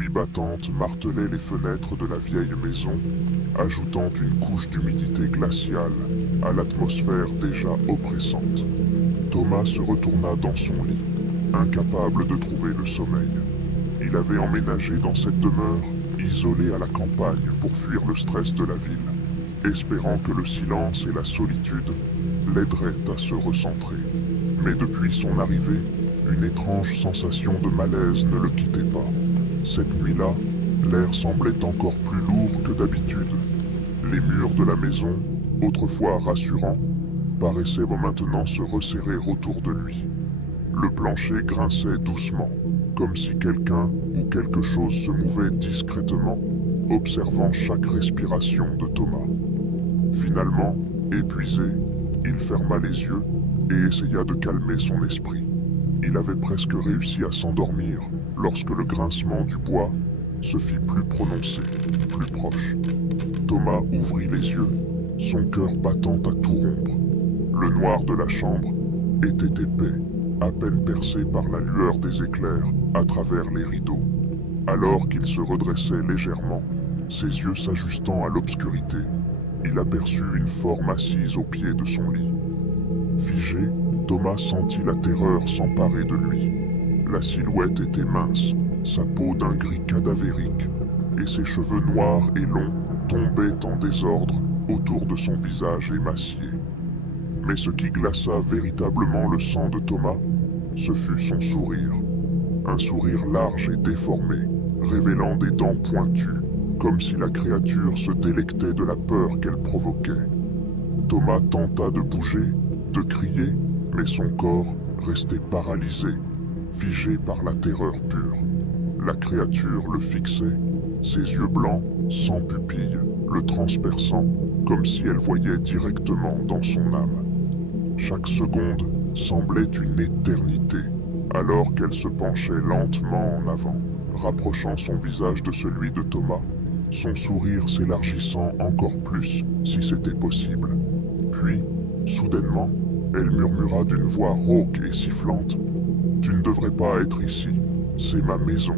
pluie battante martelait les fenêtres de la vieille maison, ajoutant une couche d'humidité glaciale à l'atmosphère déjà oppressante. Thomas se retourna dans son lit, incapable de trouver le sommeil. Il avait emménagé dans cette demeure, isolée à la campagne pour fuir le stress de la ville, espérant que le silence et la solitude l'aideraient à se recentrer. Mais depuis son arrivée, une étrange sensation de malaise ne le quittait pas. Cette nuit-là, l'air semblait encore plus lourd que d'habitude. Les murs de la maison, autrefois rassurants, paraissaient maintenant se resserrer autour de lui. Le plancher grinçait doucement, comme si quelqu'un ou quelque chose se mouvait discrètement, observant chaque respiration de Thomas. Finalement, épuisé, il ferma les yeux et essaya de calmer son esprit. Il avait presque réussi à s'endormir lorsque le grincement du bois se fit plus prononcé, plus proche. Thomas ouvrit les yeux, son cœur battant à tout rompre. Le noir de la chambre était épais, à peine percé par la lueur des éclairs à travers les rideaux. Alors qu'il se redressait légèrement, ses yeux s'ajustant à l'obscurité, il aperçut une forme assise au pied de son lit. Figé, Thomas sentit la terreur s'emparer de lui. La silhouette était mince, sa peau d'un gris cadavérique, et ses cheveux noirs et longs tombaient en désordre autour de son visage émacié. Mais ce qui glaça véritablement le sang de Thomas, ce fut son sourire. Un sourire large et déformé, révélant des dents pointues, comme si la créature se délectait de la peur qu'elle provoquait. Thomas tenta de bouger, de crier, mais son corps restait paralysé, figé par la terreur pure. La créature le fixait, ses yeux blancs, sans pupille, le transperçant, comme si elle voyait directement dans son âme. Chaque seconde semblait une éternité, alors qu'elle se penchait lentement en avant, rapprochant son visage de celui de Thomas, son sourire s'élargissant encore plus, si c'était possible. Puis, soudainement, elle murmura d'une voix rauque et sifflante. « Tu ne devrais pas être ici, c'est ma maison. »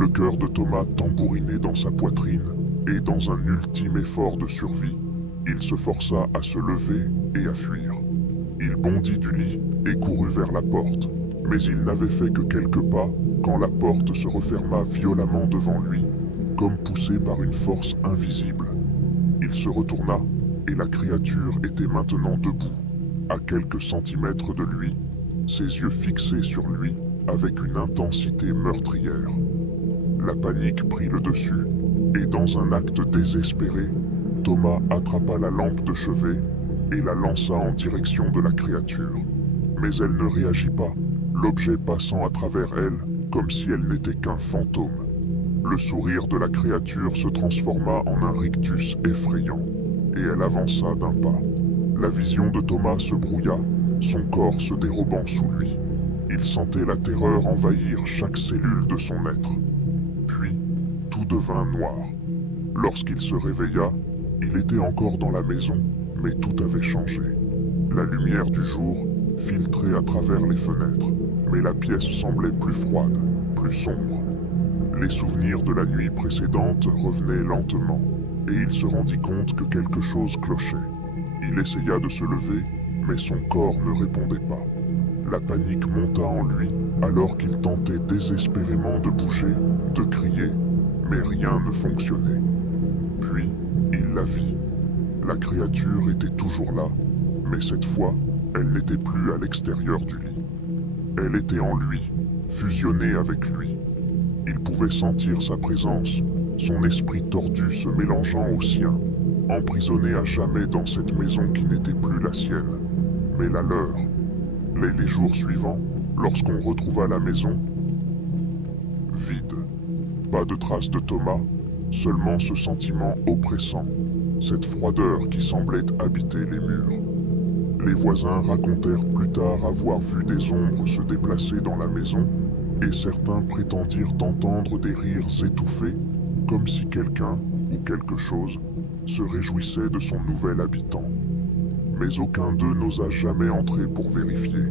Le cœur de Thomas tambourinait dans sa poitrine, et dans un ultime effort de survie, il se força à se lever et à fuir. Il bondit du lit et courut vers la porte, mais il n'avait fait que quelques pas quand la porte se referma violemment devant lui, comme poussé par une force invisible. Il se retourna, et la créature était maintenant debout, à quelques centimètres de lui, ses yeux fixés sur lui avec une intensité meurtrière. La panique prit le dessus, et dans un acte désespéré, Thomas attrapa la lampe de chevet et la lança en direction de la créature. Mais elle ne réagit pas, l'objet passant à travers elle comme si elle n'était qu'un fantôme. Le sourire de la créature se transforma en un rictus effrayant, et elle avança d'un pas. La vision de Thomas se brouilla, son corps se dérobant sous lui. Il sentait la terreur envahir chaque cellule de son être. Puis, tout devint noir. Lorsqu'il se réveilla, il était encore dans la maison, mais tout avait changé. La lumière du jour filtrait à travers les fenêtres, mais la pièce semblait plus froide, plus sombre. Les souvenirs de la nuit précédente revenaient lentement, et il se rendit compte que quelque chose clochait. Il essaya de se lever, mais son corps ne répondait pas. La panique monta en lui, alors qu'il tentait désespérément de bouger, de crier, mais rien ne fonctionnait. Puis, il la vit. La créature était toujours là, mais cette fois, elle n'était plus à l'extérieur du lit. Elle était en lui, fusionnée avec lui. Il pouvait sentir sa présence, son esprit tordu se mélangeant au sien, emprisonné à jamais dans cette maison qui n'était plus la sienne, mais la leur. Les jours suivants, lorsqu'on retrouva la maison, vide. Pas de traces de Thomas, seulement ce sentiment oppressant, cette froideur qui semblait habiter les murs. Les voisins racontèrent plus tard avoir vu des ombres se déplacer dans la maison, et certains prétendirent entendre des rires étouffés, comme si quelqu'un ou quelque chose se réjouissait de son nouvel habitant. Mais aucun d'eux n'osa jamais entrer pour vérifier.